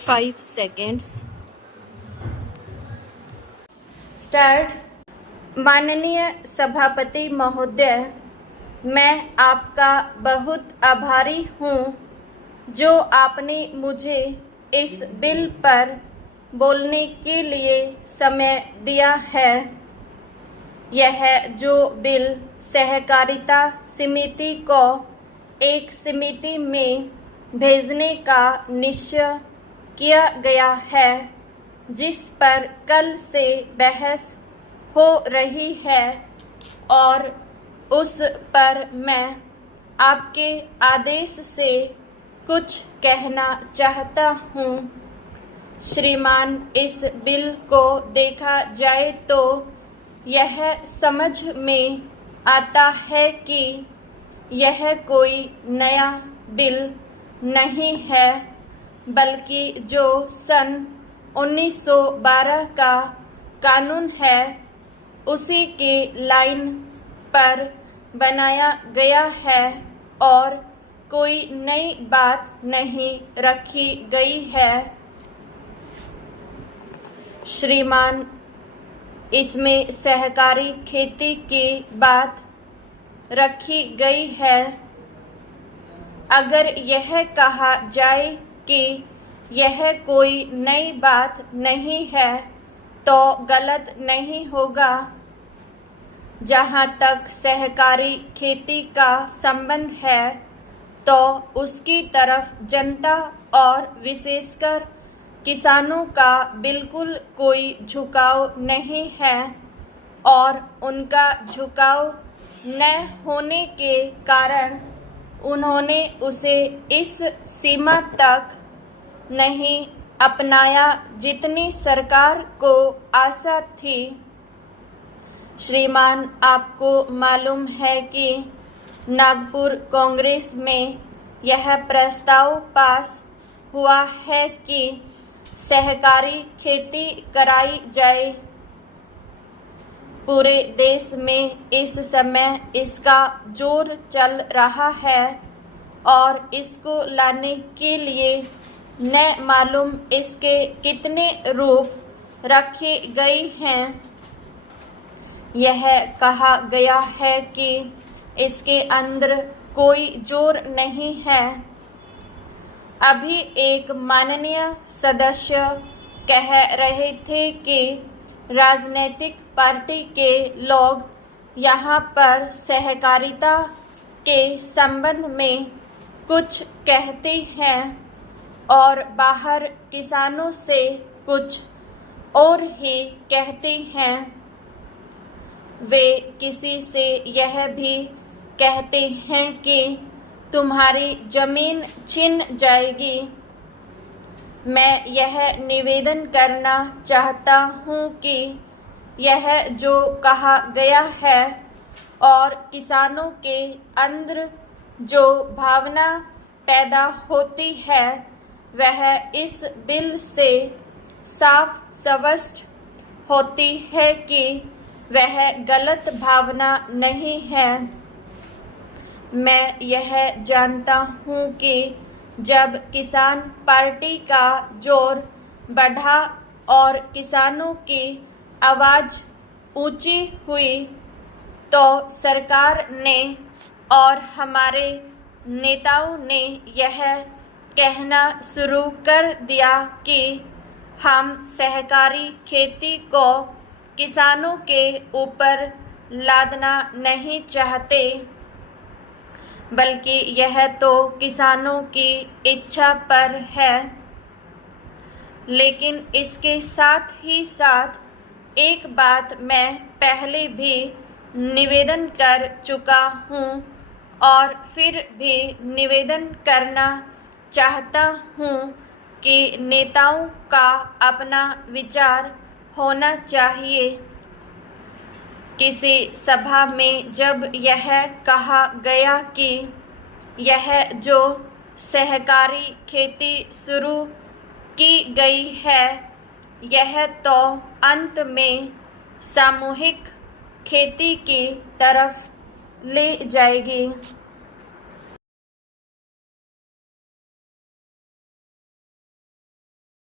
5 seconds start. माननीय सभापति महोदय, मैं आपका बहुत आभारी हूँ जो आपने मुझे इस बिल पर बोलने के लिए समय दिया है। यह जो बिल सहकारिता समिति को एक समिति में भेजने का निश्चय किया गया है, जिस पर कल से बहस हो रही है और उस पर मैं आपके आदेश से कुछ कहना चाहता हूँ। श्रीमान, इस बिल को देखा जाए तो यह समझ में आता है कि यह कोई नया बिल नहीं है, बल्कि जो सन 1912 का कानून है उसी की लाइन पर बनाया गया है और कोई नई बात नहीं रखी गई है। श्रीमान, इसमें सहकारी खेती की बात रखी गई है। अगर यह कहा जाए कि यह कोई नई बात नहीं है तो गलत नहीं होगा। जहाँ तक सहकारी खेती का संबंध है तो उसकी तरफ जनता और विशेषकर किसानों का बिल्कुल कोई झुकाव नहीं है और उनका झुकाव न होने के कारण उन्होंने उसे इस सीमा तक नहीं अपनाया जितनी सरकार को आशा थी। श्रीमान, आपको मालूम है कि नागपुर कांग्रेस में यह प्रस्ताव पास हुआ है कि सहकारी खेती कराई जाए। पूरे देश में इस समय इसका जोर चल रहा है और इसको लाने के लिए न मालूम इसके कितने रूप रखे गए हैं। यह कहा गया है कि इसके अंदर कोई जोर नहीं है। अभी एक माननीय सदस्य कह रहे थे कि राजनीतिक पार्टी के लोग यहाँ पर सहकारिता के संबंध में कुछ कहते हैं और बाहर किसानों से कुछ और ही कहते हैं। वे किसी से यह भी कहते हैं कि तुम्हारी जमीन छिन जाएगी। मैं यह निवेदन करना चाहता हूँ कि यह जो कहा गया है और किसानों के अंदर जो भावना पैदा होती है वह इस बिल से साफ स्पष्ट होती है कि वह गलत भावना नहीं है। मैं यह जानता हूँ कि जब किसान पार्टी का जोर बढ़ा और किसानों की आवाज़ ऊंची हुई तो सरकार ने और हमारे नेताओं ने यह कहना शुरू कर दिया कि हम सहकारी खेती को किसानों के ऊपर लादना नहीं चाहते, बल्कि यह तो किसानों की इच्छा पर है। लेकिन इसके साथ ही साथ एक बात मैं पहले भी निवेदन कर चुका हूँ और फिर भी निवेदन करना चाहता हूँ कि नेताओं का अपना विचार होना चाहिए। किसी सभा में जब यह कहा गया कि यह जो सहकारी खेती शुरू की गई है यह तो अंत में सामूहिक खेती की तरफ ले जाएगी।